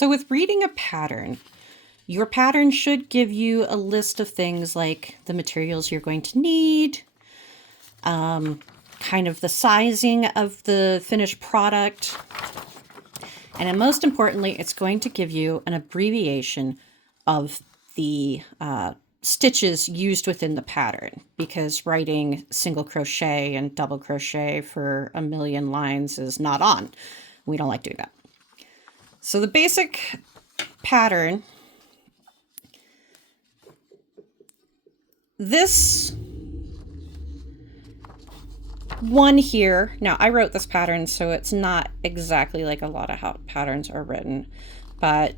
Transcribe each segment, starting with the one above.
So with reading a pattern, your pattern should give you a list of things like the materials you're going to need, kind of the sizing of the finished product, and then most importantly, it's going to give you an abbreviation of the stitches used within the pattern, because writing single crochet and double crochet for a million lines is not on. We don't like doing that. So the basic pattern, this one here, now I wrote this pattern, so it's not exactly like a lot of how patterns are written, but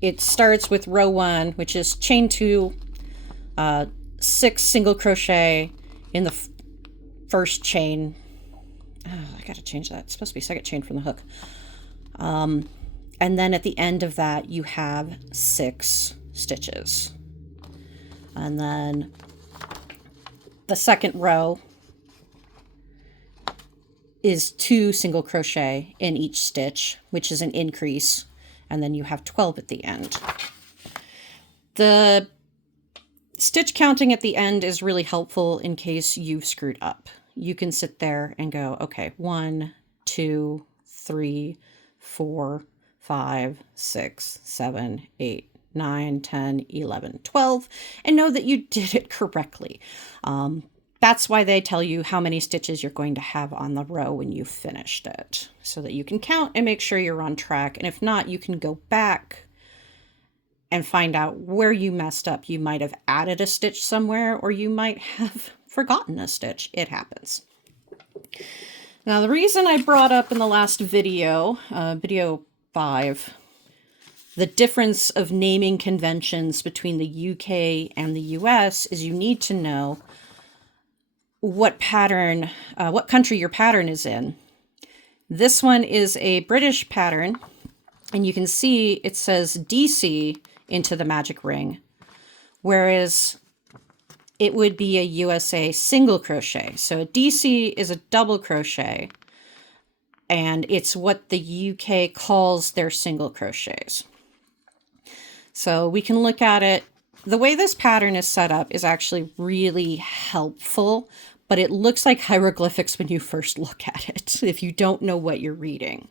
it starts with row 1, which is chain 2, 6 single crochet in the first chain. Oh, I gotta change that. It's supposed to be second chain from the hook. And then at the end of that, you have 6 stitches. And then the second row is 2 single crochet in each stitch, which is an increase. And then you have 12 at the end. The stitch counting at the end is really helpful in case you've screwed up. You can sit there and go, okay, 1, 2, 3, 4, 5, 6, 7, 8, 9, 10, 11, 12, and know that you did it correctly. That's why they tell you how many stitches you're going to have on the row when you've finished it, so that you can count and make sure you're on track. And if not, you can go back and find out where you messed up. You might have added a stitch somewhere, or you might have forgotten a stitch. It happens. Now, the reason I brought up in the last video, video 5, the difference of naming conventions between the UK and the US is you need to know what pattern, what country your pattern is in. This one is a British pattern, and you can see it says DC into the magic ring, whereas it would be a USA single crochet. So a DC is a double crochet, and it's what the UK calls their single crochets. So we can look at it. The way this pattern is set up is actually really helpful, but it looks like hieroglyphics when you first look at it, if you don't know what you're reading.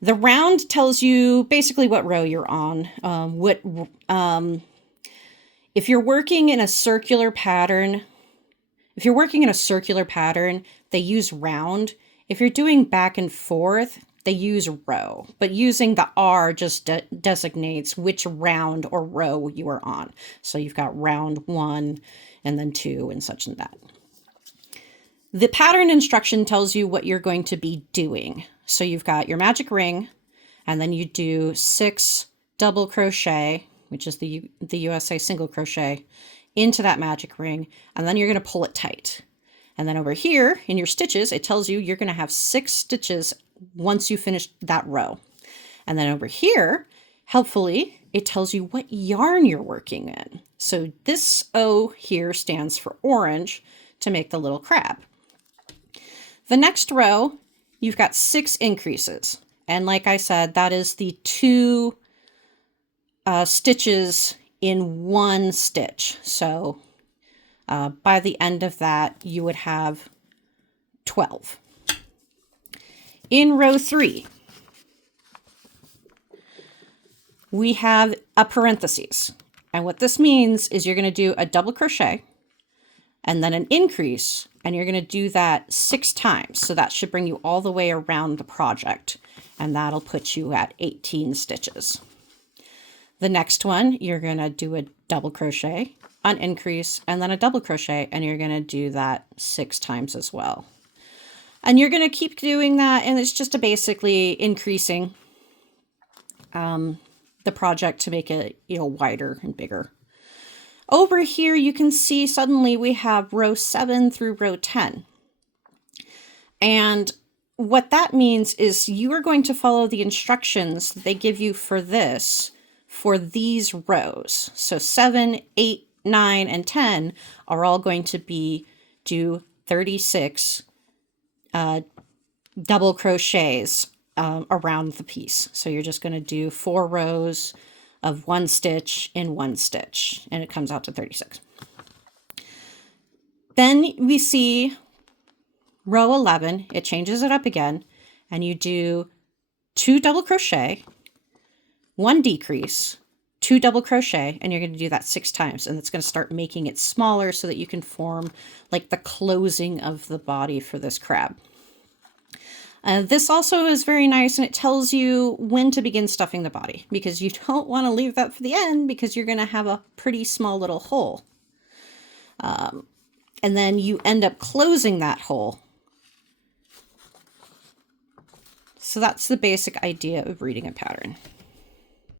The round tells you basically what row you're on. If you're working in a circular pattern, they use round. If you're doing back and forth, they use row, but using the R just designates which round or row you are on. So you've got round 1 and then 2 and such and that. The pattern instruction tells you what you're going to be doing. So you've got your magic ring, and then you do 6 double crochet, which is the USA single crochet, into that magic ring, and then you're going to pull it tight. And then over here in your stitches, it tells you you're going to have 6 stitches once you finish that row. And then over here, helpfully, it tells you what yarn you're working in. So this O here stands for orange to make the little crab. The next row, you've got 6 increases. And like I said, that is the 2 stitches in one stitch. So by the end of that, you would have 12. In row 3, we have a parentheses. And what this means is you're going to do a double crochet and then an increase, and you're going to do that 6 times. So that should bring you all the way around the project, and that'll put you at 18 stitches. The next one, you're going to do a double crochet, an increase, and then a double crochet, and you're going to do that 6 times as well. And you're going to keep doing that, and it's just basically increasing the project to make it, wider and bigger. Over here, you can see suddenly we have row 7 through row 10. And what that means is you are going to follow the instructions they give you for this, for these rows. So 7, 8, 9, and 10 are all going to do 36 double crochets around the piece. So you're just going to do 4 rows of 1 stitch in 1 stitch, and it comes out to 36. Then we see row 11, it changes it up again, and you do 2 double crochet, 1 decrease, 2 double crochet, and you're going to do that 6 times, and it's going to start making it smaller so that you can form like the closing of the body for this crab. This also is very nice, and it tells you when to begin stuffing the body, because you don't want to leave that for the end because you're going to have a pretty small little hole. And then you end up closing that hole. So that's the basic idea of reading a pattern.